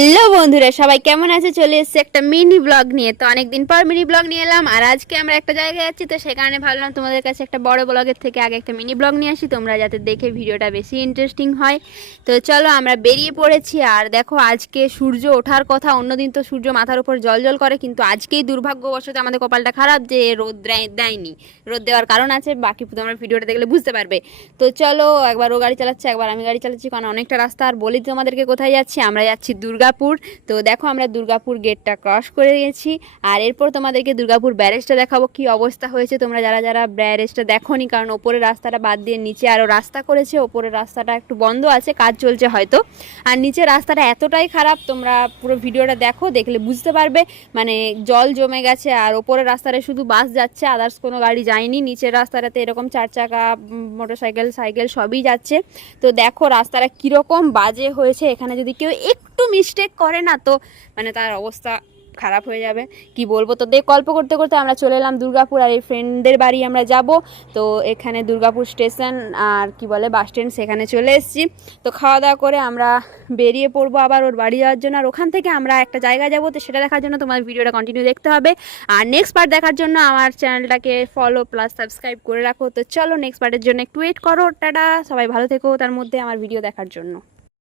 Hello বন্ধুরা, সবাই কেমন আছে? চলে এসেছে একটা মিনি ব্লগ নিয়ে। তো অনেকদিন পর মিনি ব্লগ নিয়ে এলাম। আর আজকে আমরা একটা জায়গায় যাচ্ছি, তো সে কারণে ভাবলাম তোমাদের কাছে একটা বড় ব্লগের থেকে আগে একটা মিনি ব্লগ নিয়ে আসি, তোমরা যাতে দেখে ভিডিওটা বেশি ইন্টারেস্টিং হয়। তো চলো, আমরা বেরিয়ে পড়েছি। আর দেখো, আজকে সূর্য ওঠার কথা, অন্যদিন তো সূর্য মাথার উপর জল জল করে, কিন্তু আজকেই দুর্ভাগ্যবশত আমাদের কপালটা খারাপ যে রোদ দেয়নি। রোদ দেওয়ার কারণ আছে, বাকি তোমরা ভিডিওটা দেখলে বুঝতে পারবে। তো চলো, একবার ও গাড়ি চালাচ্ছে, একবার আমি গাড়ি চালাচ্ছি, কারণ অনেকটা রাস্তা। আর বলি তোমাদেরকে কোথায় যাচ্ছি, আমরা যাচ্ছি দুর্গাপুর। তো দেখো, আমরা দুর্গাপুর গেটটা ক্রস করে গেছি। আর এরপর তোমাদেরকে দুর্গাপুর ব্যারেজটা দেখাবো, কি অবস্থা হয়েছে। তোমরা যারা যারা ব্যারেজটা দেখোনি, কারণ ওপরের রাস্তাটা বাদ দিয়ে নিচে আরও রাস্তা করেছে। ওপরের রাস্তাটা একটু বন্ধ আছে, কাজ চলছে হয়তো। আর নিচের রাস্তাটা এতটাই খারাপ, তোমরা পুরো ভিডিওটা দেখো, দেখলে বুঝতে পারবে। মানে জল জমে গেছে। আর ওপরের রাস্তাটা শুধু বাস যাচ্ছে, আদার্স কোনো গাড়ি যায়নি। নিচের রাস্তাটাতে এরকম 4 চাকা, মোটরসাইকেল, সাইকেল সবই যাচ্ছে। তো দেখো রাস্তাটা কীরকম বাজে হয়েছে। এখানে যদি কেউ একটু মিস্টেক করে না, তো মানে তার অবস্থা খারাপ হয়ে যাবে। কি বলবো। তো গল্প করতে করতে আমরা চলে এলাম দুর্গাপুর। আর এই ফ্রেন্ডদের বাড়ি আমরা যাব। তো এখানে দুর্গাপুর স্টেশন আর কি বলে বাস স্ট্যান্ড, সেখানে চলে এসেছি। তো খাওয়া দাওয়া করে আমরা বেরিয়ে পড়বো আবার ওর বাড়ি যাওয়ার জন্য। আর ওখান থেকে আমরা একটা জায়গায় যাবো, তো সেটা দেখার জন্য তোমার ভিডিওটা কন্টিনিউ দেখতে হবে। আর নেক্সট পার্ট দেখার জন্য আমার চ্যানেলটাকে ফলো প্লাস সাবস্ক্রাইব করে রাখো। তো চলো, নেক্সট পার্টের জন্য একটু ওয়েট করো। টাটা, সবাই ভালো থেকো তার মধ্যে আমার ভিডিও দেখার জন্য।